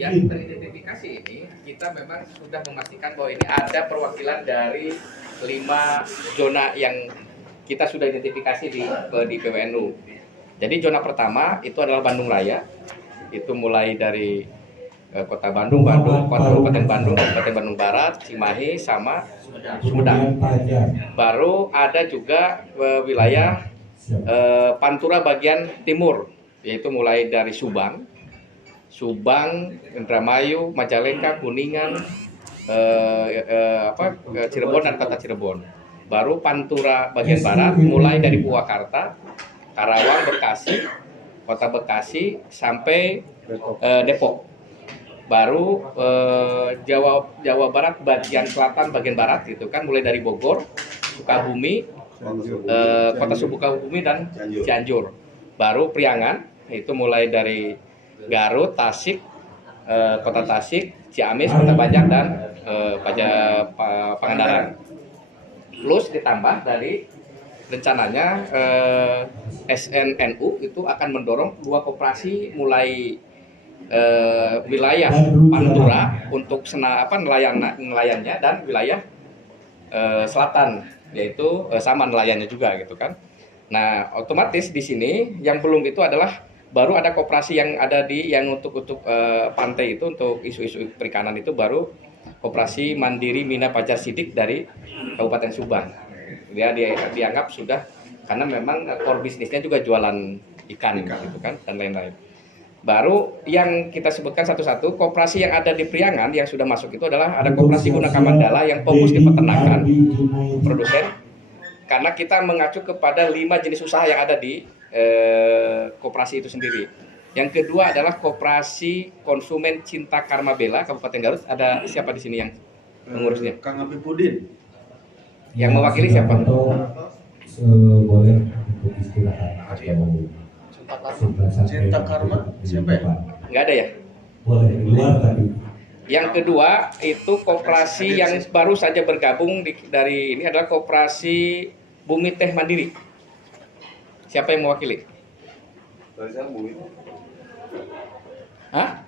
Yang teridentifikasi ini kita memang sudah memastikan bahwa ini ada perwakilan dari 5 zona yang kita sudah identifikasi di PWNU. Jadi zona pertama itu adalah Bandung Raya, itu mulai dari Kota Bandung, Kabupaten Bandung, Kabupaten Bandung Barat, Cimahi, sama Sumedang. Baru ada juga wilayah Pantura bagian timur, yaitu mulai dari Subang, Indramayu, Majalengka, Kuningan, Cirebon dan Kota Cirebon. Baru Pantura bagian barat mulai dari Purwakarta, Karawang, Bekasi, Kota Bekasi sampai Depok. Baru Jawa Barat bagian selatan bagian barat gitu kan, mulai dari Bogor, Sukabumi, Kota Sukabumi dan Cianjur. Baru Priangan itu mulai dari Garut, Tasik, Kota Tasik, Ciamis, Kota Banjar dan Pangandaran. Plus ditambah dari rencananya SNNU itu akan mendorong 2 koperasi mulai wilayah Pantura untuk nelayannya dan wilayah selatan yaitu sama nelayannya juga gitu kan. Nah, otomatis di sini yang belum itu adalah baru ada koperasi yang ada yang untuk pantai itu, untuk isu-isu perikanan itu baru Koperasi Mandiri Mina Pajar Sidik dari Kabupaten Subang. Dia dianggap sudah, karena memang core bisnisnya juga jualan ikan gitu kan dan lain-lain. Baru yang kita sebutkan satu-satu, koperasi yang ada di Priangan yang sudah masuk itu adalah ada koperasi Gunaka Mandala yang fokus di peternakan, produsen. Karena kita mengacu kepada 5 jenis usaha yang ada di koperasi itu sendiri. Yang kedua adalah Koperasi Konsumen Cinta Karma Bella Kabupaten Garut. Ada siapa di sini yang mengurusnya? Kang Apipudin. Yang mewakili siapa? Boleh untuk istirahat atau Cinta Karma siapa ya? Nggak ada ya? boleh di luar tadi. Yang kedua itu koperasi yang baru saja bergabung dari ini adalah Koperasi Bumi Teh Mandiri. Siapa yang mewakili? Hah?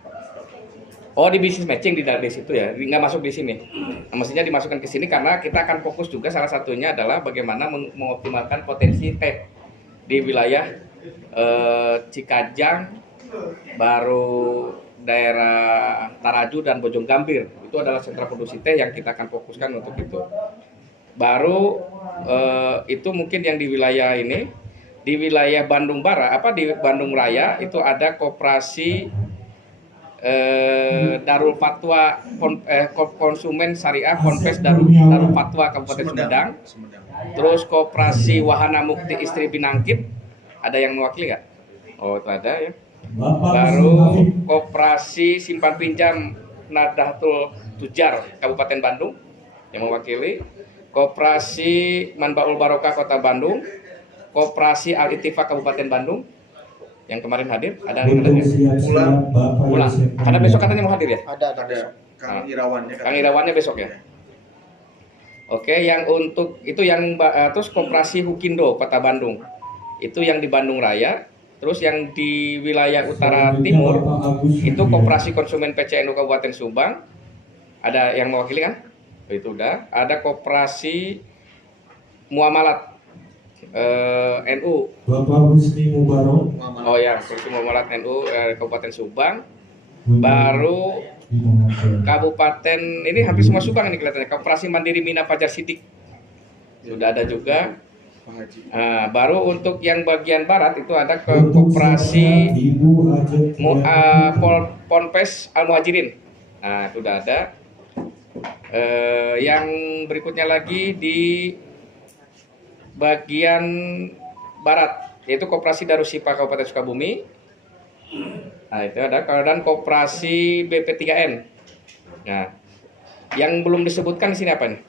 Oh, di bisnis matching di situ ya, nggak masuk di sini. Nah, mestinya dimasukkan ke sini karena kita akan fokus juga, salah satunya adalah bagaimana mengoptimalkan potensi teh di wilayah Cikajang, baru daerah Taraju dan Bojonggambir. Itu adalah sentra produksi teh yang kita akan fokuskan untuk itu. Baru itu mungkin yang di wilayah ini, di wilayah Bandung Barat, di Bandung Raya itu ada Koperasi Darul Fatwa Konsumen Syariah Konfes Darul Fatwa Kabupaten Sumedang. Terus Koperasi Wahana Mukti Istri Pinangkit, ada yang mewakili nggak? Oh, itu ada ya. Baru Koperasi Simpan Pinjam Nadatul Tujar Kabupaten Bandung yang mewakili. Koperasi Manbaul Barokah Kota Bandung. Koperasi Al Ittifaq Kabupaten Bandung yang kemarin hadir, ada yang hadir? Pulang. Karena besok katanya mau hadir ya? Ada. Kang Irawannya. Kang Irawannya besok ya. Oke, yang untuk itu yang terus Koperasi Hukindo Kota Bandung. Itu yang di Bandung Raya. Terus yang di wilayah utara timur itu Koperasi Konsumen PCNU Kabupaten Subang. Ada yang mewakili kan? Itu udah. Ada Koperasi Muamalat NU. Bapak Husni Mubarok. Oh ya, Koperasi Muamalat NU Kabupaten Subang. Baru Kabupaten ini hampir semua Subang ini kelihatannya. Koperasi Mandiri Mina Pajar Sidik sudah ada juga. Baru untuk yang bagian barat itu ada Koperasi Ponpes Al Muhajirin. Nah, sudah ada. Yang berikutnya lagi di bagian barat yaitu Koperasi Darussipa Kabupaten Sukabumi. Nah, itu ada, dan Koperasi BP3N. Nah, yang belum disebutkan di sini apa nih?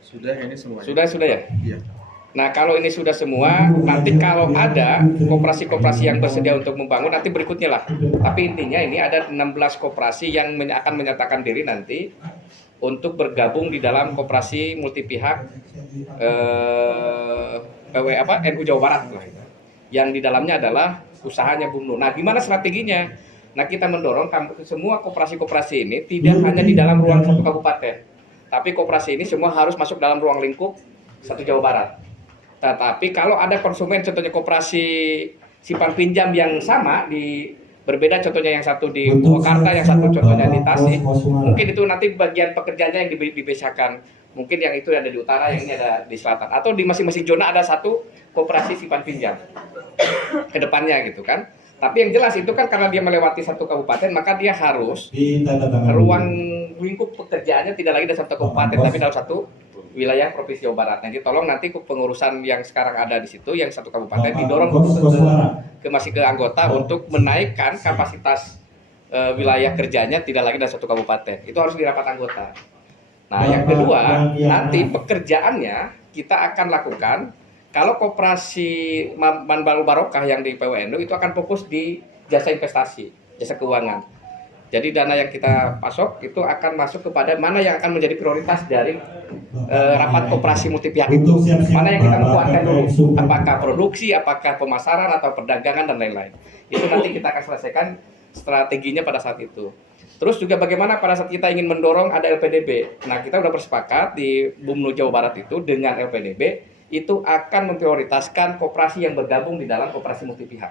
Sudah ini semuanya. Sudah ya? Iya. Nah, kalau ini sudah semua, nanti kalau ada koperasi-koperasi yang bersedia untuk membangun, nanti berikutnya lah. Tapi intinya ini ada 16 koperasi yang akan menyatakan diri nanti untuk bergabung di dalam koperasi multi pihak NU Jawa Barat lah. Yang di dalamnya adalah usahanya BUMNU. Nah, gimana strateginya? Nah, kita mendorong semua koperasi-koperasi ini tidak hanya di dalam ruang satu kabupaten, tapi koperasi ini semua harus masuk dalam ruang lingkup satu Jawa Barat. Tetapi kalau ada konsumen, contohnya koperasi simpan pinjam yang sama berbeda, contohnya yang satu di Purwakarta, yang satu contohnya di Tasik, mungkin itu nanti bagian pekerjaannya yang dibedakan. Mungkin yang itu ada di utara, yang ini ada di selatan, atau di masing-masing zona ada satu koperasi simpan pinjam ke depannya gitu kan. Tapi yang jelas itu kan karena dia melewati satu kabupaten, maka dia harus ruang lingkup pekerjaannya tidak lagi dalam satu kabupaten, tapi dalam satu wilayah Provinsi Jawa Barat. Jadi tolong nanti pengurusan yang sekarang ada di situ, yang satu kabupaten didorong masih ke anggota untuk menaikkan kapasitas wilayah kerjanya tidak lagi dalam satu kabupaten. Itu harus dirapat anggota. Nah, yang kedua, nanti pekerjaannya kita akan lakukan kalau koperasi Manbalul Barokah yang di PWNU itu akan fokus di jasa investasi, jasa keuangan. Jadi dana yang kita pasok itu akan masuk kepada mana yang akan menjadi prioritas dari rapat koperasi multi pihak itu. Mana yang kita kuatkan dulu, apakah produksi, apakah pemasaran atau perdagangan dan lain-lain. Itu nanti kita akan selesaikan strateginya pada saat itu. Terus juga bagaimana pada saat kita ingin mendorong ada LPDB. Nah, kita sudah bersepakat di BUMNU Jawa Barat itu dengan LPDB itu akan memprioritaskan koperasi yang bergabung di dalam koperasi multi pihak.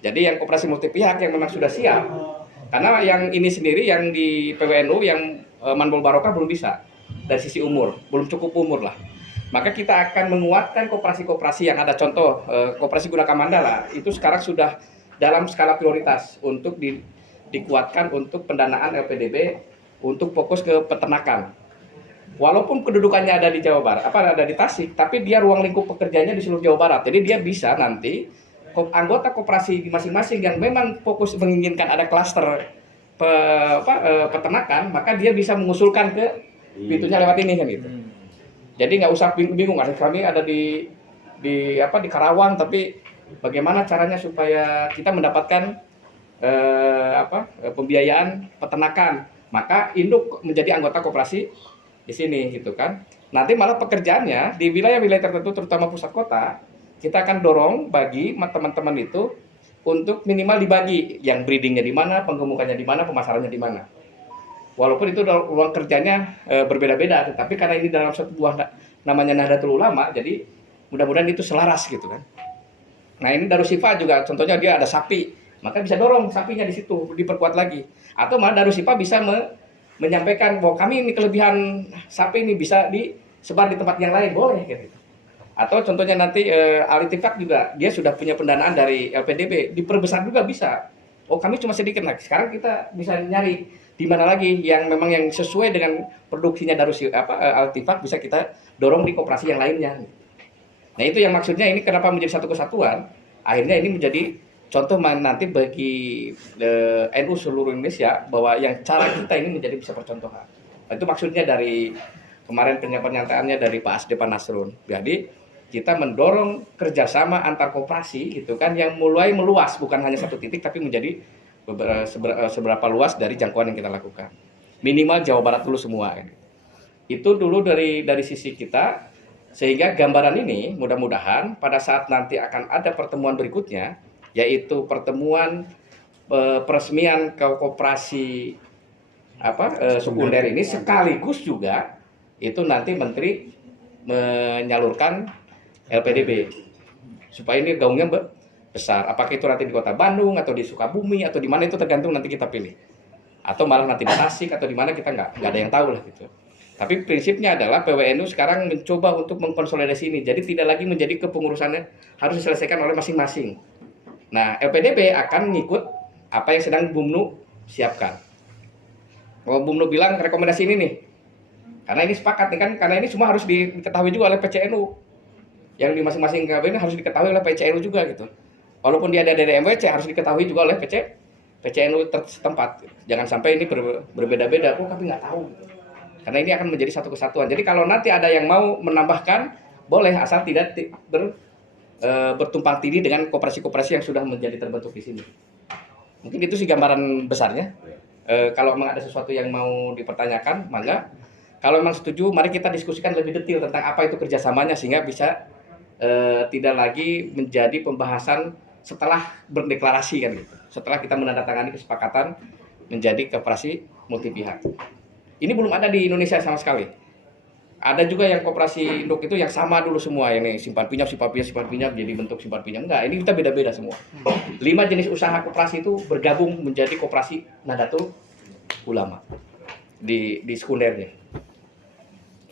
Jadi yang koperasi multi pihak yang memang sudah siap, karena yang ini sendiri yang di PWNU yang Manbalul Barokah belum bisa dari sisi umur, belum cukup umur lah. Maka kita akan menguatkan koperasi-koperasi yang ada, contoh koperasi Gunaka Mandala itu sekarang sudah dalam skala prioritas untuk dikuatkan untuk pendanaan LPDB untuk fokus ke peternakan. Walaupun kedudukannya ada di Jawa Barat, ada di Tasik, tapi dia ruang lingkup pekerjaannya di seluruh Jawa Barat. Jadi dia bisa nanti anggota koperasi masing-masing yang memang fokus menginginkan ada klaster peternakan, maka dia bisa mengusulkan ke pintunya lewat ini kan gitu. Jadi nggak usah bingung, kami ada di Karawang, tapi bagaimana caranya supaya kita mendapatkan pembiayaan peternakan, maka induk menjadi anggota koperasi di sini gitu kan. Nanti malah pekerjaannya di wilayah-wilayah tertentu terutama pusat kota, kita akan dorong bagi teman-teman itu untuk minimal dibagi yang breedingnya di mana, penggemukannya di mana, pemasarannya di mana. Walaupun itu ruang kerjanya berbeda-beda, tetapi karena ini dalam satu buah namanya Nahdlatul Ulama, jadi mudah-mudahan itu selaras gitu kan. Nah, ini Darushifa juga contohnya dia ada sapi, maka bisa dorong sapinya di situ diperkuat lagi. Atau malah Darushifa bisa menyampaikan bahwa kami ini kelebihan sapi ini bisa disebar di tempat yang lain, boleh gitu. Atau contohnya nanti Al-Ittifaq juga dia sudah punya pendanaan dari LPDB, diperbesar juga bisa. Oh, kami cuma sedikit, nah sekarang kita bisa nyari di mana lagi yang memang yang sesuai dengan produksinya Al-Ittifaq, bisa kita dorong di koperasi yang lainnya. Nah, itu yang maksudnya ini kenapa menjadi satu kesatuan. Akhirnya ini menjadi contoh nanti bagi NU seluruh Indonesia bahwa yang cara kita ini menjadi bisa percontohan. Nah, itu maksudnya dari kemarin pernyataannya dari Pak Asde Pak Nasrun. Jadi kita mendorong kerjasama antar koperasi gitu kan, yang mulai meluas, bukan hanya satu titik tapi menjadi seberapa luas dari jangkauan yang kita lakukan. Minimal Jawa Barat dulu semua kan. Itu dulu dari sisi kita, sehingga gambaran ini mudah-mudahan pada saat nanti akan ada pertemuan berikutnya, yaitu pertemuan peresmian koperasi sekunder ini, sekaligus juga itu nanti Menteri menyalurkan LPDB supaya ini gaungnya besar. Apakah itu nanti di Kota Bandung atau di Sukabumi atau di mana, itu tergantung nanti kita pilih. Atau malah nanti di Tasik atau di mana, kita nggak ada yang tahu lah gitu. Tapi prinsipnya adalah PWNU sekarang mencoba untuk mengkonsolidasi ini. Jadi tidak lagi menjadi kepengurusannya harus diselesaikan oleh masing-masing. Nah, LPDB akan ngikut apa yang sedang BUMNU siapkan. Kalau BUMNU bilang rekomendasi ini nih, karena ini sepakat nih kan, karena ini semua harus diketahui juga oleh PCNU. Yang di masing-masing kabinet harus diketahui oleh PCNU juga gitu. Walaupun dia ada dari MWC, harus diketahui juga oleh PCNU setempat. Jangan sampai ini berbeda-beda, kami nggak tahu. Karena ini akan menjadi satu kesatuan. Jadi kalau nanti ada yang mau menambahkan, boleh, asal tidak bertumpang tindih dengan koperasi-koperasi yang sudah menjadi terbentuk di sini. Mungkin itu sih gambaran besarnya. Kalau memang ada sesuatu yang mau dipertanyakan, maka kalau memang setuju, mari kita diskusikan lebih detail tentang apa itu kerjasamanya, sehingga bisa tidak lagi menjadi pembahasan setelah berdeklarasi kan gitu. Setelah kita menandatangani kesepakatan menjadi koperasi multi pihak. Ini belum ada di Indonesia sama sekali. Ada juga yang koperasi induk itu yang sama dulu semua, ini simpan pinjam jadi bentuk simpan pinjam. Enggak, ini kita beda-beda semua. 5 jenis usaha koperasi itu bergabung menjadi koperasi Nahdlatul Ulama di sekundernya.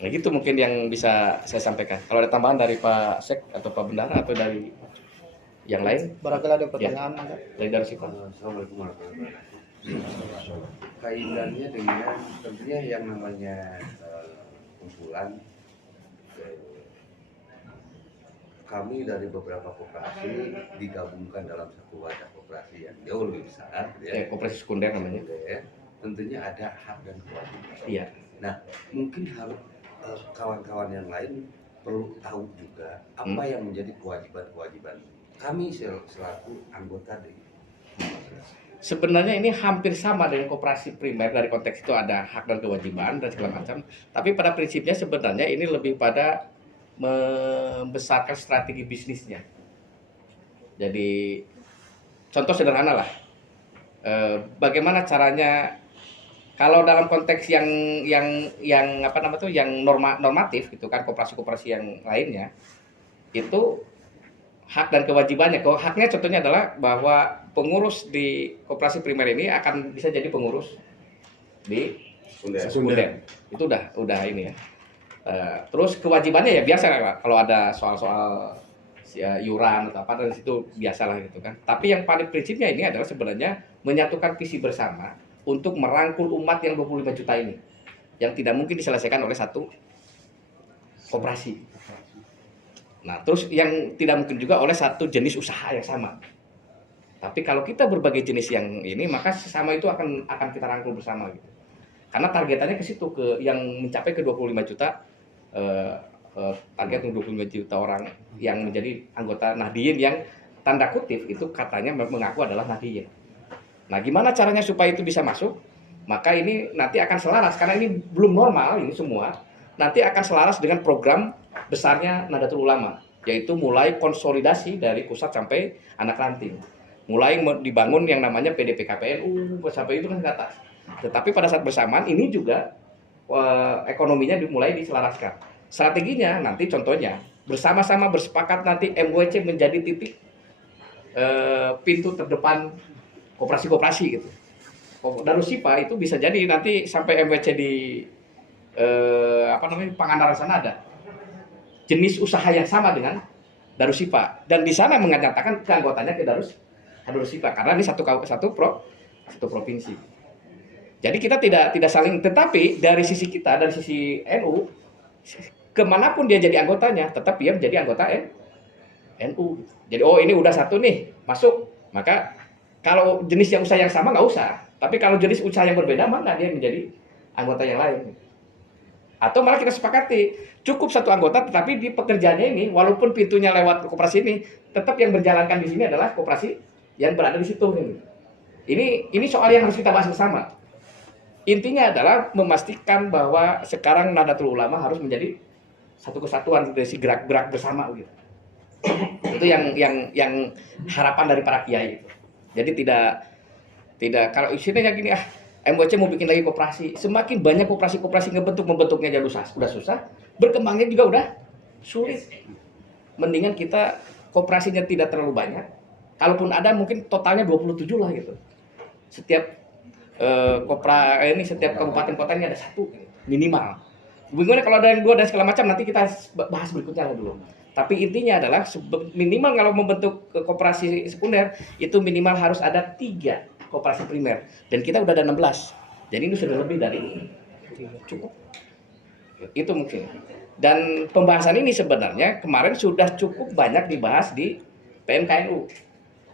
Nah gitu mungkin yang bisa saya sampaikan. Kalau ada tambahan dari Pak Sek atau Pak Bendara atau dari yang lain, Barangkali ada pertanyaan, Mas. dari Darushifa. Assalamualaikum warahmatullahi wabarakatuh. Kaitannya dengan tentunya yang namanya kumpulan kami dari beberapa koperasi digabungkan dalam satu wadah koperasi yang jauh lebih besar, Koperasi sekunder namanya. ya. Tentunya ada hak dan kewajiban. Iya. Nah, mungkin harus kawan-kawan yang lain perlu tahu juga apa yang menjadi kewajiban-kewajiban kami selaku anggota dari Sebenarnya ini hampir sama dengan koperasi primer, dari konteks itu ada hak dan kewajiban dan segala macam. Tapi pada prinsipnya sebenarnya ini lebih pada membesarkan strategi bisnisnya. Jadi contoh sederhana lah, bagaimana caranya kalau dalam konteks yang normatif gitu kan, koperasi-koperasi yang lainnya itu hak dan kewajibannya. Kalau haknya contohnya adalah bahwa pengurus di koperasi primer ini akan bisa jadi pengurus di sekunder. Itu udah ini ya. Terus kewajibannya ya biasa Pak. Kalau ada soal-soal iuran atau apa dari situ biasalah gitu kan. Tapi yang paling prinsipnya ini adalah sebenarnya menyatukan visi bersama untuk merangkul umat yang 25 juta ini, yang tidak mungkin diselesaikan oleh satu koperasi. Nah, terus yang tidak mungkin juga oleh satu jenis usaha yang sama. Tapi kalau kita berbagai jenis yang ini, maka sesama itu akan kita rangkul bersama gitu. Karena targetannya ke situ, ke yang mencapai ke 25 juta target 25 juta orang yang menjadi anggota Nahdliyin yang tanda kutip itu katanya mengaku adalah Nahdliyin. Nah, gimana caranya supaya itu bisa masuk? Maka ini nanti akan selaras, karena ini belum normal ini semua. Nanti akan selaras dengan program besarnya Nahdlatul Ulama, yaitu mulai konsolidasi dari pusat sampai anak ranting. Mulai dibangun yang namanya PDPKPNU sampai itu kan ke atas. Tetapi pada saat bersamaan ini juga ekonominya dimulai diselaraskan. Strateginya nanti contohnya bersama-sama bersepakat nanti MWC menjadi titik pintu terdepan koperasi-koperasi gitu. Darushifa itu bisa jadi nanti sampai MWC di Pangandaran sana ada jenis usaha yang sama dengan Darushifa, dan di sana menyatakan keanggotaannya ke Darushifa karena ini satu provinsi. Jadi kita tidak saling, tetapi dari sisi kita, dari sisi NU, kemanapun dia jadi anggotanya, tetap dia menjadi anggota NU. Jadi ini udah satu nih masuk, maka kalau jenis yang usaha yang sama nggak usah. Tapi kalau jenis usaha yang berbeda, maka dia menjadi anggota yang lain. Atau malah kita sepakati, cukup satu anggota, tetapi di pekerjaannya ini, walaupun pintunya lewat koperasi ini, tetap yang berjalankan di sini adalah koperasi yang berada di situ. Ini soal yang harus kita bahas bersama. Intinya adalah memastikan bahwa sekarang Nahdlatul Ulama harus menjadi satu kesatuan dari si gerak-gerak bersama gitu. Itu yang harapan dari para kiai. Jadi tidak kalau istilahnya gini, MWC mau bikin lagi koperasi, semakin banyak koperasi membentuknya aja udah susah, berkembangnya juga udah sulit. Mendingan kita koperasinya tidak terlalu banyak, kalaupun ada mungkin totalnya 27 lah gitu. Setiap setiap kabupaten kota ini ada satu minimal. Bagaimana kalau ada yang 2 dan segala macam, nanti kita bahas berikutnya lah dulu. Tapi intinya adalah minimal kalau membentuk koperasi sekunder itu minimal harus ada 3 koperasi primer, dan kita udah ada 16. Jadi ini sudah lebih dari cukup. Itu mungkin. Dan pembahasan ini sebenarnya kemarin sudah cukup banyak dibahas di PMKNU,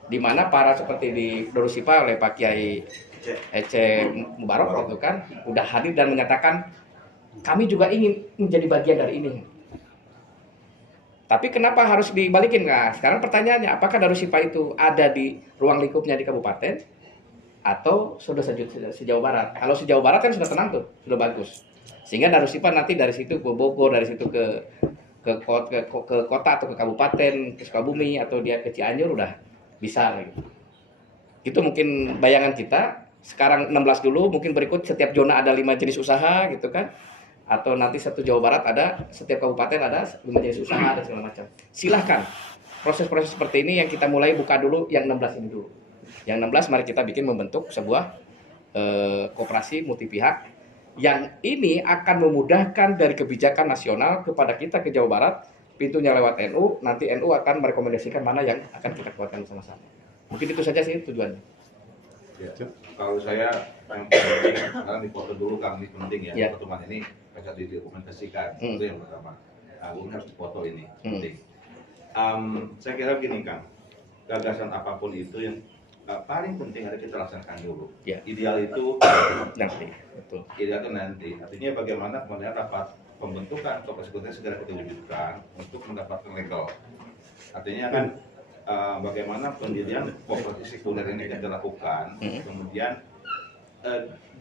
di mana para seperti di Darushifa oleh Pak Kiai Ece Mubarok itu kan udah hadir dan menyatakan kami juga ingin menjadi bagian dari ini. Tapi kenapa harus dibalikin? Nah, sekarang pertanyaannya, apakah Darushifa itu ada di ruang lingkupnya di kabupaten atau sudah sejauh barat? Kalau sejauh barat kan sudah tenang tuh, sudah bagus. Sehingga Darushifa nanti dari situ ke Bogor, dari situ ke kota atau ke kabupaten, ke Sukabumi atau dia ke Cianjur udah bisa gitu. Itu mungkin bayangan kita. Sekarang 16 dulu, mungkin berikut setiap zona ada 5 jenis usaha gitu kan. Atau nanti satu Jawa Barat ada, setiap kabupaten ada 5 jenis usaha dan segala macam. Silahkan. Proses-proses seperti ini yang kita mulai buka dulu yang 16 ini dulu. Yang 16 mari kita bikin membentuk sebuah koperasi multi pihak yang ini akan memudahkan dari kebijakan nasional kepada kita ke Jawa Barat. Pintunya lewat NU, nanti NU akan merekomendasikan mana yang akan kita kuatkan bersama-sama. Mungkin itu saja sih tujuannya. Ya. Kalau saya yang penting, karena dipoto dulu kami penting ya, Ya. pertemuan ini bisa didokumentasikan, itu yang pertama. Ini harus dipoto ini, penting. Saya kira begini Kang, gagasan apapun itu yang paling penting ada kita laksanakan dulu. Ya. Ideal itu Nanti, betul. ideal itu nanti. Artinya bagaimana kemudian rapat pembentukan koperasi segera kita wujudkan untuk mendapatkan legal. Artinya kan bagaimana pendirian koperasi sekunder ini akan dilakukan, kemudian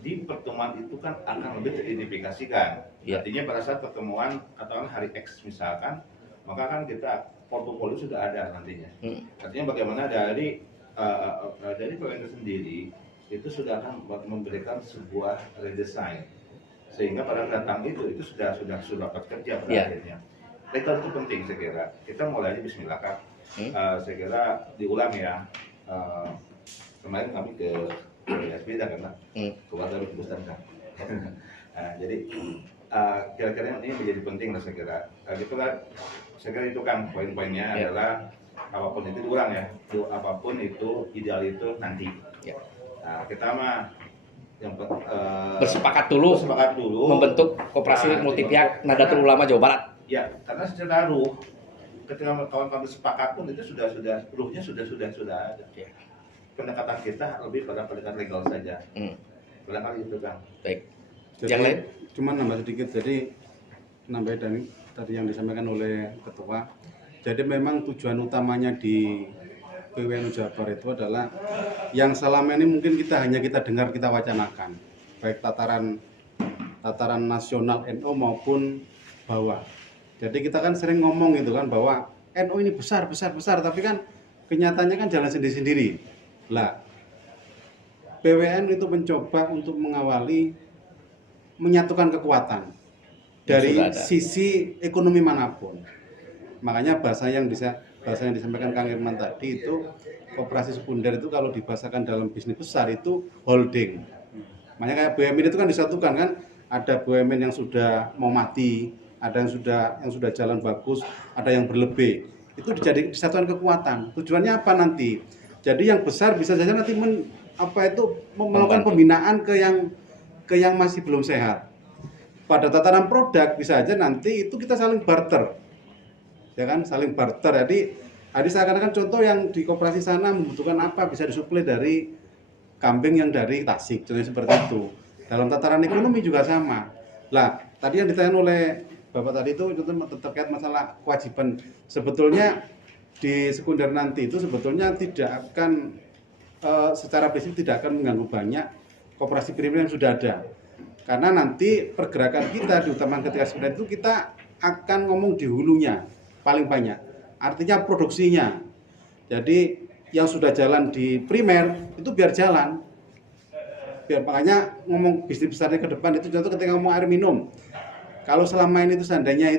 di pertemuan itu kan akan lebih teridentifikasikan. Ya. Artinya pada saat pertemuan atau hari X misalkan, maka kan kita portofolio sudah ada nantinya. Artinya bagaimana dari PWN itu sendiri itu sudah akan memberikan sebuah redesign sehingga pada datang itu sudah dapat kerja pada akhirnya. Legal itu penting saya kira. Kita mulai Bismillah Kak. Saya kira diulang ya. Kemarin kami ke sepeda karena keluar dari kebusan kan. Jadi kira-kira ini menjadi penting lah saya kira. Gitu kan. Saya kira itu kan poin-poinnya adalah apapun itu diulang ya. Apapun itu ideal itu nanti. Nah, kita mah yang bersepakat dulu membentuk koperasi multi pihak Nahdlatul Ulama Jawa Barat. Ya, karena secara ruh ketika kawan-kawan bersepakat pun itu sudah ruhnya sudah ada. Ya. Pendekatan kita lebih pada pendekatan legal saja. Barangkali itu Kang. Baik. Jadi, Yang lain? Cuma nambah sedikit, jadi nambah dari tadi yang disampaikan oleh Ketua. Jadi memang tujuan utamanya di PWNU Jabar itu adalah yang selama ini mungkin kita dengar, kita wacanakan, baik tataran nasional NU maupun bawah. Jadi kita kan sering ngomong gitu kan bahwa NU ini besar, tapi kan kenyataannya kan jalan sendiri-sendiri. Lah, PWN itu mencoba untuk mengawali menyatukan kekuatan dari sisi ekonomi manapun. Makanya bahasa yang disampaikan Kang Irman tadi itu koperasi sekunder itu kalau dibahasakan dalam bisnis besar itu holding. Makanya kayak BUMN itu kan disatukan kan, ada BUMN yang sudah mau mati, ada yang sudah jalan bagus, ada yang berlebih. Itu disatukan kekuatan. Tujuannya apa nanti? Jadi yang besar bisa saja nanti melakukan pembinaan ke yang masih belum sehat. Pada tataran produk bisa aja nanti itu kita saling barter. Ya kan, saling barter. Jadi seakan-akan contoh yang di koperasi sana membutuhkan apa bisa disuplai dari kambing yang dari Tasik, contohnya seperti itu. Dalam tataran ekonomi juga sama. Lah, tadi yang ditanyakan oleh Bapak tadi itu terkait masalah kewajiban. Sebetulnya di sekunder nanti itu sebetulnya tidak akan secara prinsip tidak akan mengganggu banyak koperasi primer yang sudah ada. Karena nanti pergerakan kita diutamakan ketika sekunder itu kita akan ngomong di hulunya paling banyak. Artinya produksinya. Jadi yang sudah jalan di primer itu biar jalan. Makanya ngomong bisnis besarnya ke depan itu contoh ketika ngomong air minum. Kalau selama ini itu seandainya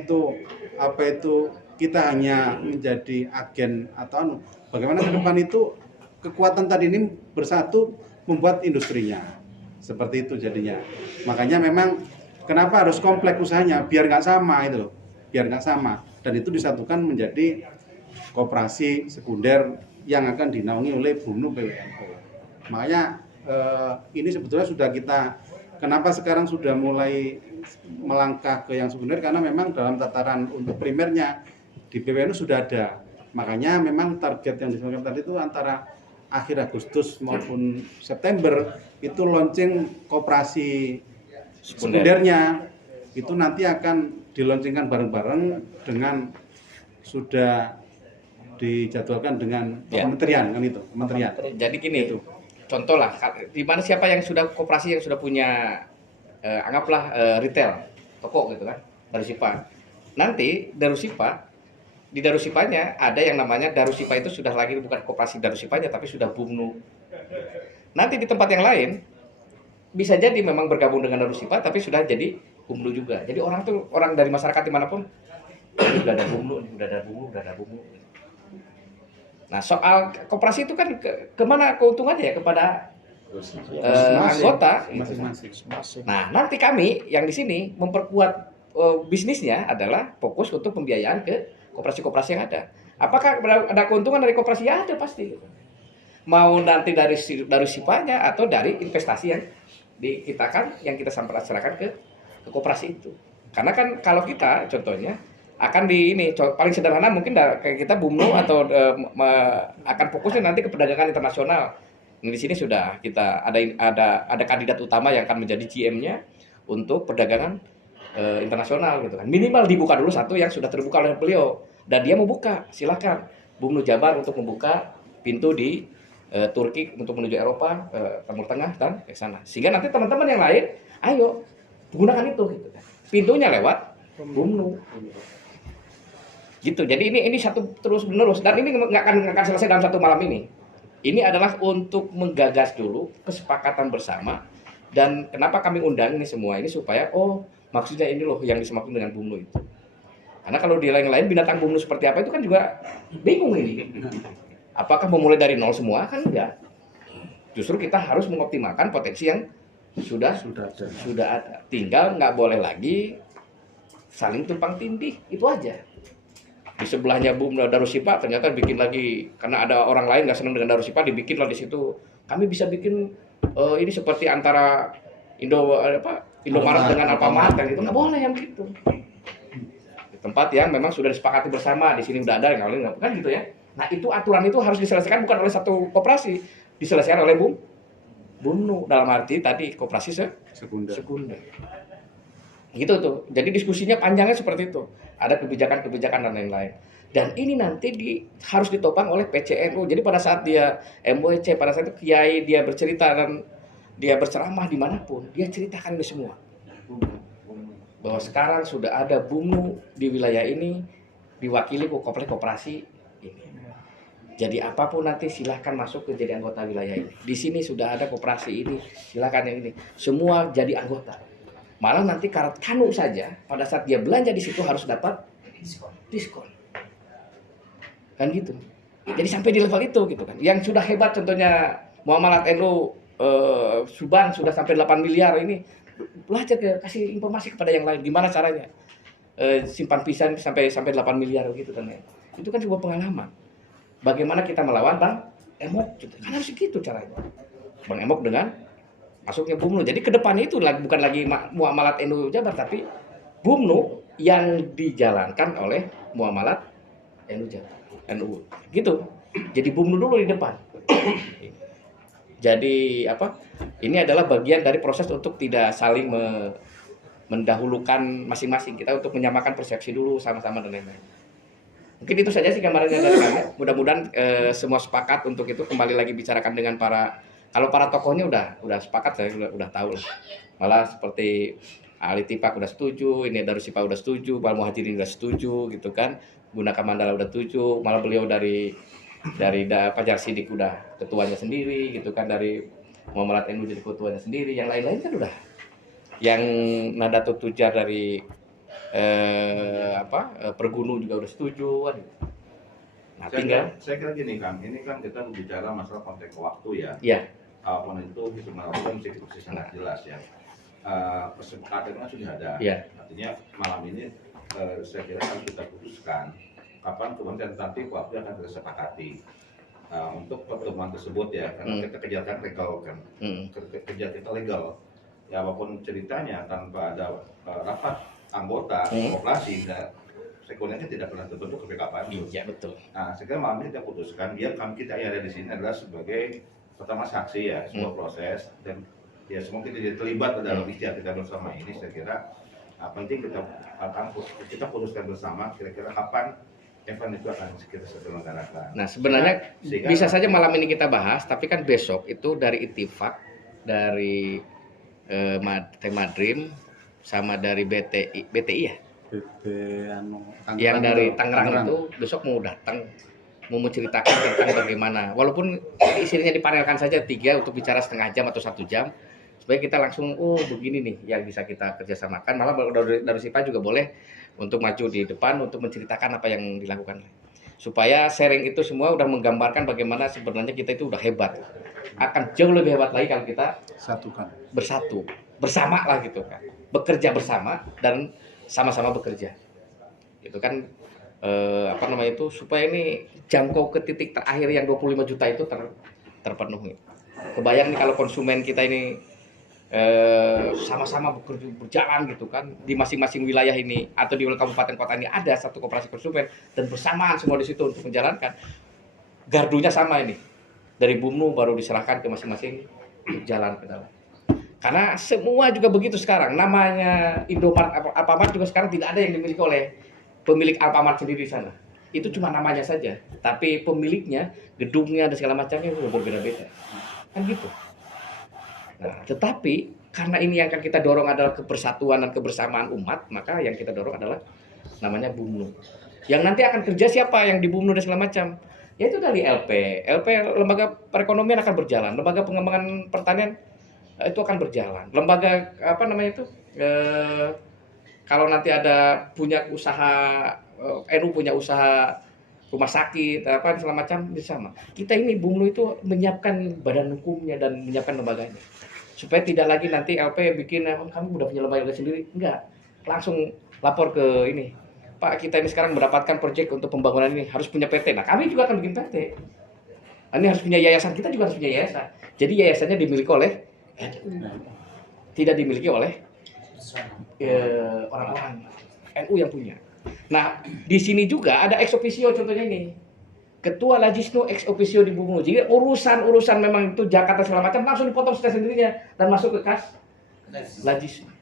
kita hanya menjadi agen atau bagaimana ke depan itu kekuatan tadi ini bersatu membuat industrinya. Seperti itu jadinya. Makanya memang kenapa harus kompleks usahanya biar nggak sama itu loh. Biar nggak sama dan itu disatukan menjadi koperasi sekunder yang akan dinaungi oleh BUMNU PWNU. Makanya ini sebetulnya sudah kita kenapa sekarang sudah mulai melangkah ke yang sekunder karena memang dalam tataran untuk primernya di PWNU sudah ada. Makanya memang target yang disampaikan tadi itu antara akhir Agustus maupun September itu launching koperasi sekundernya itu nanti akan dilaunchingkan bareng-bareng dengan sudah dijadwalkan dengan kementerian kan itu kementerian. Jadi gini itu contoh lah di mana siapa yang sudah koperasi yang sudah punya anggaplah retail toko gitu kan Darussipa. Nanti Darussipa di Darussipanya ada yang namanya Darussipa itu sudah lagi bukan koperasi Darussipanya tapi sudah BUMNU. Nanti di tempat yang lain bisa jadi memang bergabung dengan Darussipa tapi sudah jadi BUMNU juga. Jadi orang dari masyarakat dimanapun ini udah ada BUMNU, udah ada BUMNU. Nah soal koperasi itu kan kemana keuntungannya ya kepada anggota. Masing-masing. Nah nanti kami yang di sini memperkuat bisnisnya adalah fokus untuk pembiayaan ke koperasi-koperasi yang ada. Apakah ada keuntungan dari koperasi? Ya ada pasti. Mau nanti dari Sipanya atau dari investasi yang yang kita serahkan ke koperasi itu. Karena kan kalau kita contohnya akan paling sederhana mungkin kayak kita BUMNU atau akan fokusnya nanti ke perdagangan internasional. Nah, di sini sudah kita ada kandidat utama yang akan menjadi GM-nya untuk perdagangan internasional gitu kan. Minimal dibuka dulu satu yang sudah terbuka oleh beliau dan dia mau buka, silakan BUMNU Jabar untuk membuka pintu di Turki untuk menuju Eropa, Timur Tengah dan ke sana. Sehingga nanti teman-teman yang lain, ayo gunakan itu gitu kan. Pintunya lewat BUMNU. Gitu. Jadi ini satu terus menerus dan ini nggak akan selesai dalam satu malam ini. Ini adalah untuk menggagas dulu kesepakatan bersama dan kenapa kami undang ini semua ini supaya maksudnya ini loh yang disemaksud dengan BUMNU itu. Karena kalau di lain-lain binatang BUMNU seperti apa itu kan juga bingung ini. Apakah memulai dari nol semua kan enggak. Justru kita harus mengoptimalkan potensi yang sudah ada. Tinggal nggak boleh lagi saling tumpang tindih itu aja. Di sebelahnya Darussipa ternyata bikin lagi karena ada orang lain nggak senang dengan Darussipa dibikin lah di situ. Kami bisa bikin ini seperti antara Indomaret dengan Alfamart kan itu nggak boleh yang begitu. Di tempat yang memang sudah disepakati bersama di sini udah ada yang lain kan gitu ya. Nah itu aturan itu harus diselesaikan bukan oleh satu koperasi, diselesaikan oleh BUMNU dalam arti tadi koperasi sekunder. Gitu tuh. Jadi diskusinya panjangnya seperti itu. Ada kebijakan-kebijakan dan lain-lain. Dan ini nanti harus ditopang oleh PCNU. Jadi pada saat dia MWC, pada saat itu kiai dia bercerita dan dia berceramah dimanapun, dia ceritakan ini semua. Bahwa sekarang sudah ada BUMNU di wilayah ini diwakili oleh koperasi ini. Jadi apapun nanti silahkan masuk ke jadi anggota wilayah ini. Di sini sudah ada koperasi ini, silahkan yang ini. Semua jadi anggota. Malah nanti kanu saja pada saat dia belanja di situ harus dapat diskon. Kan gitu. Jadi sampai di level itu gitu kan. Yang sudah hebat contohnya Muamalat NU Subang sudah sampai 8 miliar ini belajar kasih informasi kepada yang lain gimana caranya simpan pisan sampai 8 miliar gitu kan ya. Itu kan sebuah pengalaman. Bagaimana kita melawan Bang Emok gitu. Kan harus gitu caranya. Bang Emok dengan masuknya BUMNU. Jadi kedepannya itu bukan lagi Muamalat NU Jabar tapi BUMNU yang dijalankan oleh Muamalat NU Jabar. NU. Gitu. Jadi BUMNU dulu di depan. Jadi ini adalah bagian dari proses untuk tidak saling mendahulukan masing-masing. Kita untuk menyamakan persepsi dulu sama-sama dan lain-lain. Mungkin itu saja sih gambarannya dari kami. Mudah-mudahan semua sepakat untuk itu kembali lagi bicarakan dengan kalau para tokohnya udah sepakat, saya udah tahu lah. Malah seperti Ali Tipak udah setuju, ini Darussipa udah setuju, Bal Muhajirin udah setuju gitu kan. Gunakan Mandala udah setuju, malah beliau dari Fajar Sidik udah ketuanya sendiri gitu kan, dari Muamalat NU jadi ketuanya sendiri, yang lain-lain kan udah. Yang Nadatul Tujar dari Pergunu juga udah setuju kan. Nah, saya kira gini Kang, ini kan kita bicara masalah konteks waktu ya. Iya. Apapun itu Hizbut-Tahrir masih sangat jelas ya. Kesepakatannya sudah ada. Iya. Artinya malam ini saya kira harus kita putuskan kapan kemudian tentatif waktu akan kita sepakati untuk pertemuan tersebut ya, karena kita kejarkan legal kan, kerja kita legal. Ya apapun ceritanya tanpa ada rapat anggota koperasi, sekurangnya tidak pernah terbentuk KPKP. Iya betul. Nah, sekarang malam ini kita putuskan, biar kita yang ada di sini adalah sebagai pertama saksi ya, sebuah proses dan ya semua kita jadi terlibat dalam ikhtiar kita bersama ini. Saya kira penting kita putuskan bersama kira-kira kapan event itu akan kita selenggarakan. Nah sebenarnya bisa saja malam ini kita bahas, tapi kan besok itu dari Ittifaq, dari Temadrim sama dari BTI ya. BP anu yang dari itu. Tangerang itu besok mau datang, mau menceritakan tentang bagaimana, walaupun isinya dipanelkan saja 3 untuk bicara setengah jam atau 1 jam, supaya kita langsung oh begini nih yang bisa kita kerjasamakan. Malah dari SIPA juga boleh untuk maju di depan untuk menceritakan apa yang dilakukan, supaya sharing itu semua udah menggambarkan bagaimana sebenarnya kita itu udah hebat, akan jauh lebih hebat lagi kalau kita Satukan. bersatu bersama lah gitu kan, bekerja bersama dan sama-sama bekerja itu kan apa namanya itu, supaya ini jangkau ke titik terakhir yang 25 juta itu terpenuhi. Kebayang nih kalau konsumen kita ini sama-sama berjalan gitu kan di masing-masing wilayah ini atau di kabupaten kota ini ada satu koperasi konsumen dan bersamaan semua di situ untuk menjalankan, gardunya sama ini dari BUMNU baru diserahkan ke masing-masing jalan ke dalam. Karena semua juga begitu sekarang, namanya Indomart, Alfamart juga sekarang tidak ada yang dimiliki oleh pemilik Alfamart sendiri di sana. Itu cuma namanya saja, tapi pemiliknya, gedungnya dan segala macamnya udah berbeda-beda. Kan gitu. Nah, tetapi karena ini yang akan kita dorong adalah kebersatuan dan kebersamaan umat, maka yang kita dorong adalah namanya BUMNU. Yang nanti akan kerja siapa yang di BUMNU dan segala macam? Yaitu dari LP, lembaga perekonomian akan berjalan, lembaga pengembangan pertanian itu akan berjalan, lembaga apa namanya itu, kalau nanti ada punya usaha, NU punya usaha rumah sakit apa segala macam bersama. Kita ini BUMNU itu menyiapkan badan hukumnya dan menyiapkan lembaganya. Supaya tidak lagi nanti LP bikin kamu udah punya lembaga sendiri, enggak. Langsung lapor ke ini. Pak, kita ini sekarang mendapatkan proyek untuk pembangunan ini, harus punya PT. Nah, kami juga akan bikin PT. Ini harus punya yayasan, kita juga harus punya yayasan. Jadi yayasannya dimiliki oleh tidak dimiliki oleh orang-orang NU yang punya. Nah, di sini juga ada ex officio contohnya ini. Ketua Lajisnu ex officio di BUMNU. Jadi urusan-urusan memang itu Jakarta segala macam langsung dipotong sendirinya dan masuk ke kas Lajisnu.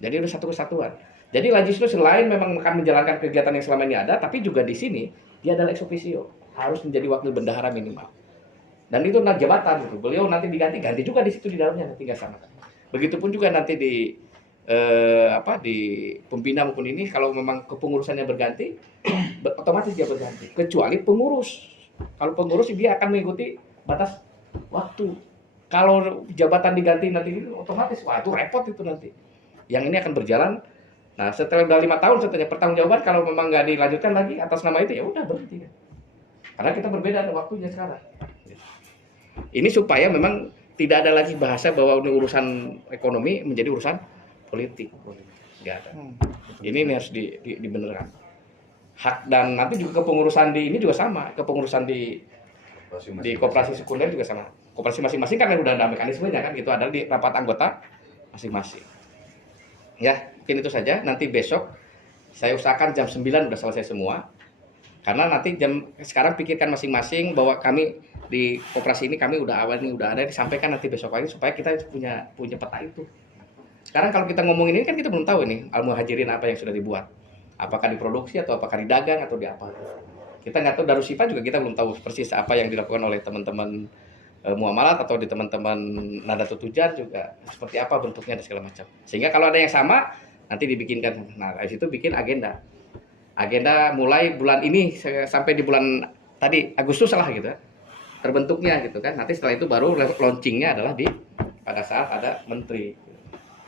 Jadi ada satu kesatuan. Jadi Lajisnu selain memang akan menjalankan kegiatan yang selama ini ada, tapi juga di sini dia adalah ex officio, harus menjadi wakil bendahara minimal. Dan itu jabatan gitu. Beliau nanti diganti juga di situ di dalamnya nanti nggak sama. Begitupun juga nanti di di pembina maupun ini kalau memang kepengurusannya berganti otomatis dia berganti, kecuali pengurus. Kalau pengurus dia akan mengikuti batas waktu. Kalau jabatan diganti nanti otomatis wah itu repot itu nanti. Yang ini akan berjalan. Nah, setelah udah 5 tahun setelahnya pertanggungjawaban kalau memang nggak dilanjutkan lagi atas nama itu ya udah berhenti. Karena kita berbeda ada waktunya sekarang. Ini supaya memang tidak ada lagi bahasa bahwa ini urusan ekonomi menjadi urusan politik. Nggak ada. Ini harus dibenarkan. Hak dan nanti juga kepengurusan di ini juga sama. Kepengurusan di koperasi sekunder juga sama. Koperasi masing-masing kan udah ada mekanismenya kan gitu, ada di rapat anggota masing-masing. Ya, mungkin itu saja. Nanti besok saya usahakan jam 9 udah selesai semua. Karena nanti sekarang pikirkan masing-masing bahwa kami di koperasi ini kami udah awal nih udah ada, disampaikan nanti besok lagi supaya kita punya peta itu. Sekarang kalau kita ngomongin ini kan kita belum tahu ini Al-Muhajirin apa yang sudah dibuat. Apakah diproduksi atau apakah didagang atau di apa. Kita nggak tahu, Darushifa juga kita belum tahu persis apa yang dilakukan oleh teman-teman muamalat atau di teman-teman Nahdlatul Tujar juga seperti apa bentuknya dan segala macam. Sehingga kalau ada yang sama nanti dibikinkan. Nah, dari situ bikin agenda. Agenda mulai bulan ini sampai di bulan tadi Agustus lah gitu. Terbentuknya gitu kan. Nanti setelah itu baru launchingnya adalah pada saat ada menteri.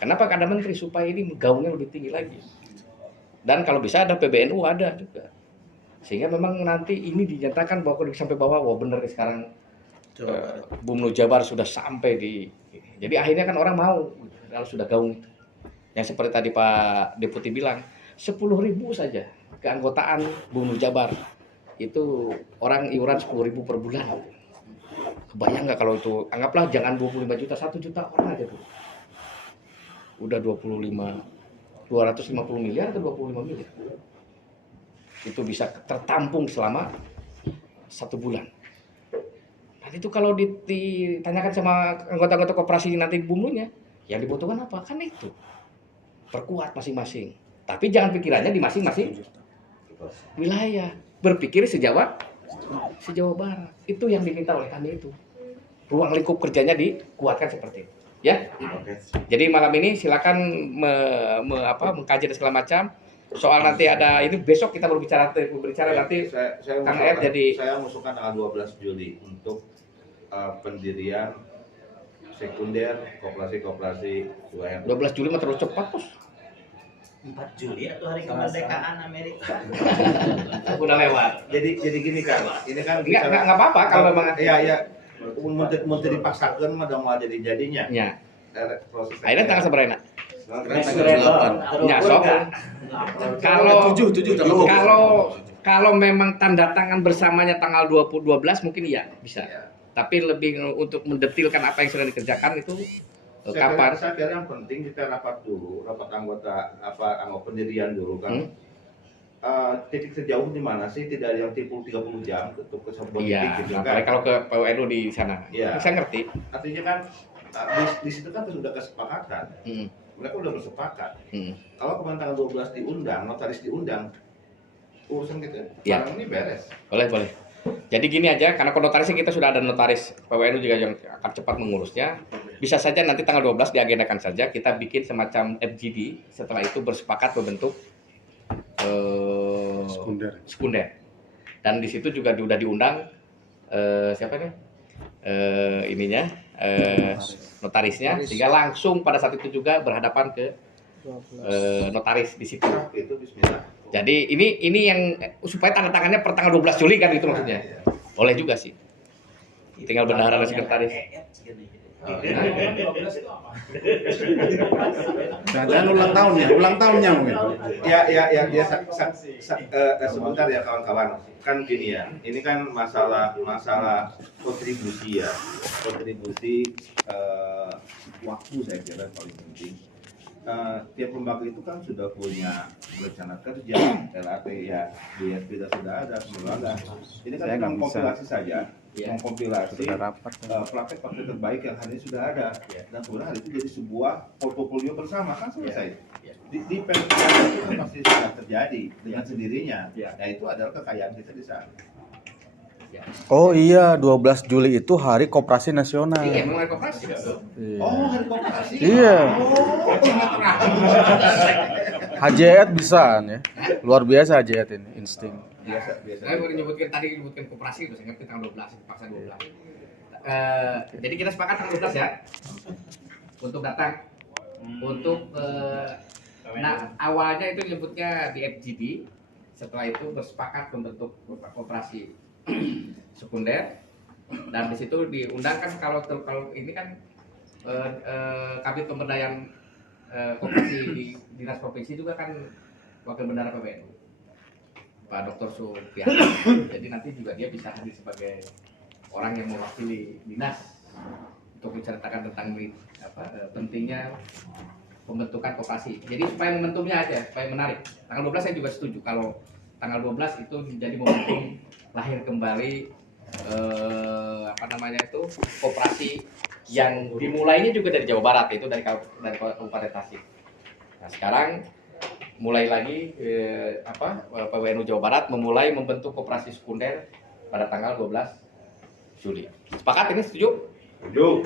Kenapa ada menteri? Supaya ini gaungnya lebih tinggi lagi. Dan kalau bisa ada PBNU ada juga. Sehingga memang nanti ini dinyatakan bahwa sampai bawah, wah bener nih sekarang BUMNU Jabar sudah sampai di. Jadi akhirnya kan orang mau kalau sudah gaung itu. Yang seperti tadi Pak Deputi bilang, 10.000 saja keanggotaan BUMNU Jabar. Itu orang iuran 10.000 per bulan. Kebayang nggak kalau itu, anggaplah jangan 25 juta, 1 juta orang aja tuh. Udah 250 miliar atau 25 miliar. Itu bisa tertampung selama 1 bulan. Nanti itu kalau ditanyakan sama anggota-anggota koperasi nanti BUMNU-nya, yang dibutuhkan apa? Kan itu. Perkuat masing-masing. Tapi jangan pikirannya di masing-masing wilayah. Berpikir sejauh Barat. Itu yang diminta oleh kami itu. Ruang lingkup kerjanya dikuatkan seperti itu. Ya. Jadi malam ini silakan mengkaji dan segala macam. soal nanti ada ini besok kita berbicara nanti saya Kang Ed jadi saya mengusulkan tanggal 12 Juli untuk pendirian sekunder koperasi UMKM. 12 Juli mah terlalu cepat bos. 4 Juli atau hari kemerdekaan Amerika. Udah lewat. Jadi gini kan, ini kan Nggak apa-apa kalau memang. Iya. Mau dipaksakan mah udah mau jadinya. Ya. Proses Akhirnya tanggal seberapa? Tanggal 8. Ya, sok. Kalau memang tanda tangan bersamanya tanggal 12 mungkin iya bisa. Tapi lebih untuk mendetilkan apa yang sudah dikerjakan itu kapan? Saya kira yang penting kita rapat dulu, rapat anggota pendirian dulu kan. Titik sejauh di mana sih tidak ada yang tipu 30 jam untuk ke sebuah Iya, titik gitu kan. kalau ke PWNU di sana. Iya. Saya ngerti. Artinya kan di situ kan sudah kesepakatan. Mereka udah bersepakat. Kalau kemarin tanggal 12 diundang, notaris diundang, urusan kita Ya. barang ini beres. Boleh. Jadi gini aja, karena notarisnya kita sudah ada notaris PWNU juga yang akan cepat mengurusnya. Bisa saja nanti tanggal 12 diagendakan saja, kita bikin semacam FGD, setelah itu bersepakat membentuk sekunder. Dan di situ juga sudah diundang siapa nih? Notarisnya, sehingga langsung pada saat itu juga berhadapan ke notaris di situ. Itu bismillah. Jadi ini yang supaya tanda tangannya per tanggal 12 Juli kan itu maksudnya. Boleh juga sih. Tinggal bendahara dan sekretaris. Jangan ulang tahunnya mungkin. Ya, sebentar ya kawan-kawan. Kan gini ya, ini kan masalah kontribusi ya. Kontribusi waktu saya kira paling penting. Tiap lembaga itu kan sudah punya rencana kerja, LAT ya, BSP sudah ada, semua ada. Ini kan kita kompilasi saja, mengkompilasi praktek-praktek terbaik yang hari ini sudah ada, dan kemudian hari itu jadi sebuah portofolio bersama kan selesai. Di PNS itu kan pasti sudah terjadi dengan sendirinya. Nah itu adalah kekayaan kita di sana. Oh iya, 12 Juli itu Hari Koperasi Nasional. Iya, mulai koperasi. Oh, hari koperasi. Iya. Oh, HJET bisa ya. Luar biasa HJET ini, insting. biasa. Saya mau menyebutkan koperasi itu, saya ngerti tanggal 12, paksa 12. Jadi kita sepakat tanggal 12 ya. Untuk datang. Untuk awalnya itu nyebutnya di FGD. Setelah itu bersepakat membentuk koperasi sekunder, dan di situ diundang kan kalau ini kan Kabit Pemberdayaan Koperasi di Dinas Provinsi juga kan Wakil Bendahara PWNU Pak Dr. Supiati. Jadi nanti juga dia bisa hadir sebagai orang yang mewakili dinas untuk menceritakan tentang pentingnya pembentukan koperasi. Jadi supaya momentumnya aja, supaya menarik. Tanggal 12 saya juga setuju kalau tanggal 12 itu menjadi momentum lahir kembali koperasi yang dimulainya juga dari Jawa Barat, itu dari Kabupaten Tasik. Nah sekarang mulai lagi PWNU Jawa Barat memulai membentuk koperasi sekunder pada tanggal 12 Juli. Sepakat ini, setuju? Setuju.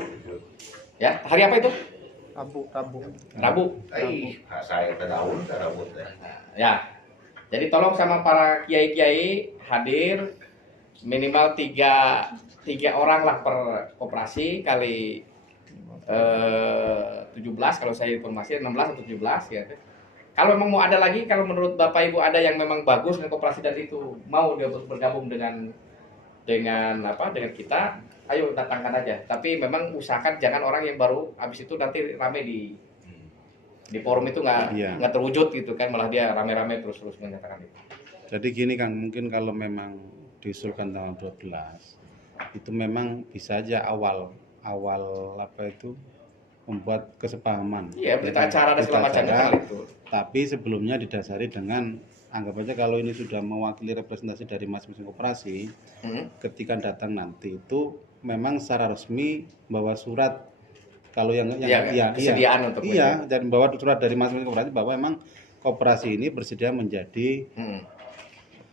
Ya, hari apa itu? Rabu. Saya terdaun, terabut ya. Ya. Jadi tolong sama para kiai-kiai hadir minimal 3 orang lah per koperasi kali 17 kalau saya informasi 16 atau 17 ya. Kalau memang mau ada lagi, kalau menurut Bapak Ibu ada yang memang bagus dengan koperasi dan itu mau dia bergabung dengan kita, ayo datangkan aja. Tapi memang usahakan jangan orang yang baru habis itu nanti rame di forum itu nggak terwujud gitu kan, malah dia rame-rame terus menyatakan itu. Jadi gini kan, mungkin kalau memang diusulkan tanggal 12 itu memang bisa aja awal membuat kesepahaman. Iya, berita acara dan segala macamnya itu. Tapi sebelumnya didasari dengan anggap aja kalau ini sudah mewakili representasi dari masing-masing koperasi, ketika datang nanti itu memang secara resmi bawa surat. Kalau yang kesediaan untuk dan bawa surat dari masing-masing koperasi bahwa memang koperasi ini bersedia menjadi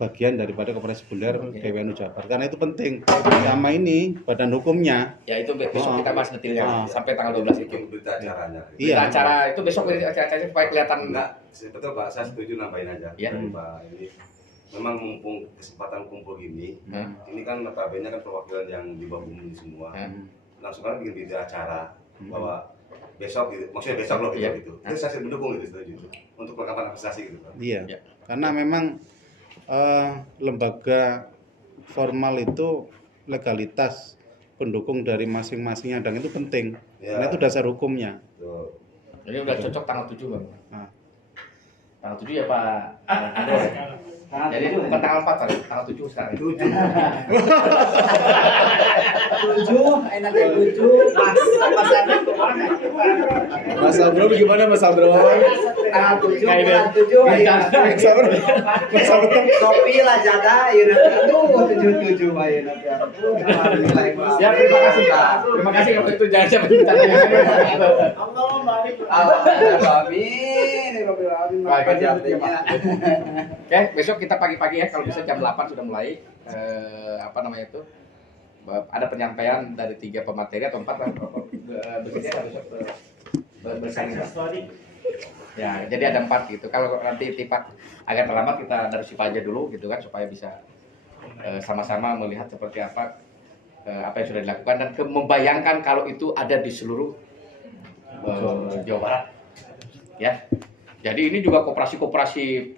bagian daripada Koperasi Reguler PWNU Jabar. Karena itu penting. Sama ini badan hukumnya. Ya itu besok kita bahas detailnya Ah. sampai tanggal 12 itu. berita acaranya. Berita acara itu besok acaranya supaya kelihatan. Enggak, betul Pak, saya setuju nambahin aja. Ya. Pak, ini memang mumpung kesempatan kumpul ini, ini kan notabene kan perwakilan yang di bawah umum ini semua. Langsung kan bikin berita acara bahwa besok gitu, maksudnya besok loh Iya. gitu. Itu saya mendukung itu setuju untuk perlengkapan administrasi gitu Pak. Iya. Ya. Karena memang lembaga formal itu legalitas pendukung dari masing-masing adang itu penting. Ya. Karena itu dasar hukumnya. Tuh. Jadi udah cocok tanggal 7 Bang. Nah. Tanggal 7 ya Pak. Jadi itu bukan tanggal 4 tadi, tanggal 7 sekarang. 7. 7, enak ya 7. Mas Andre kemana? Mas Abro gimana Mas Abro? Tanggal 7, Kayak bulan dia. 7 ayo. Mas Abro. Kopi lah jada, ayo nanti. Aduh, 77 ayo nanti. Alhamdulillah, Pak. Ya terima kasih Pak. Terima kasih kalau itu jangan siapa bicara. Amin. Rabbil alamin. Maka jadinya. Oke, besok kita pagi-pagi ya kalau bisa jam 8 sudah mulai apa namanya itu? Ada penyampaian dari 3 pemateri atau 4 begitu ya besok bersama. Ya, jadi ada 4 gitu. Kalau nanti tipak agak terlambat kita dari Sipa aja dulu gitu kan supaya bisa sama-sama melihat seperti apa yang sudah dilakukan dan membayangkan kalau itu ada di seluruh Jawa Barat. Ya. Jadi ini juga koperasi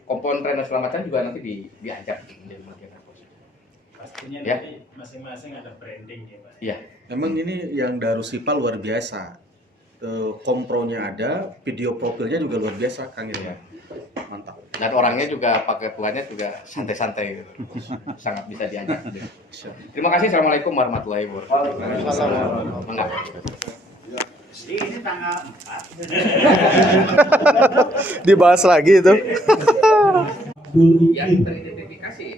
komponen dan segala macam juga nanti diajak menjadi bagian dari. Pastinya Ya. nanti masing-masing ada branding ya Pak. Iya. Emang ini yang Darusipal luar biasa. Kompronya ada, video profilnya juga luar biasa Kang ya. Mantap. Dan orangnya juga Pak Ketuanya juga santai-santai gitu. Sangat bisa diajak. Terima kasih. Assalamualaikum warahmatullahi wabarakatuh. Waalaikumsalam. Mangga. Ini tanggal 4. Dibahas lagi itu. Abdul Ya, Iqim. tadi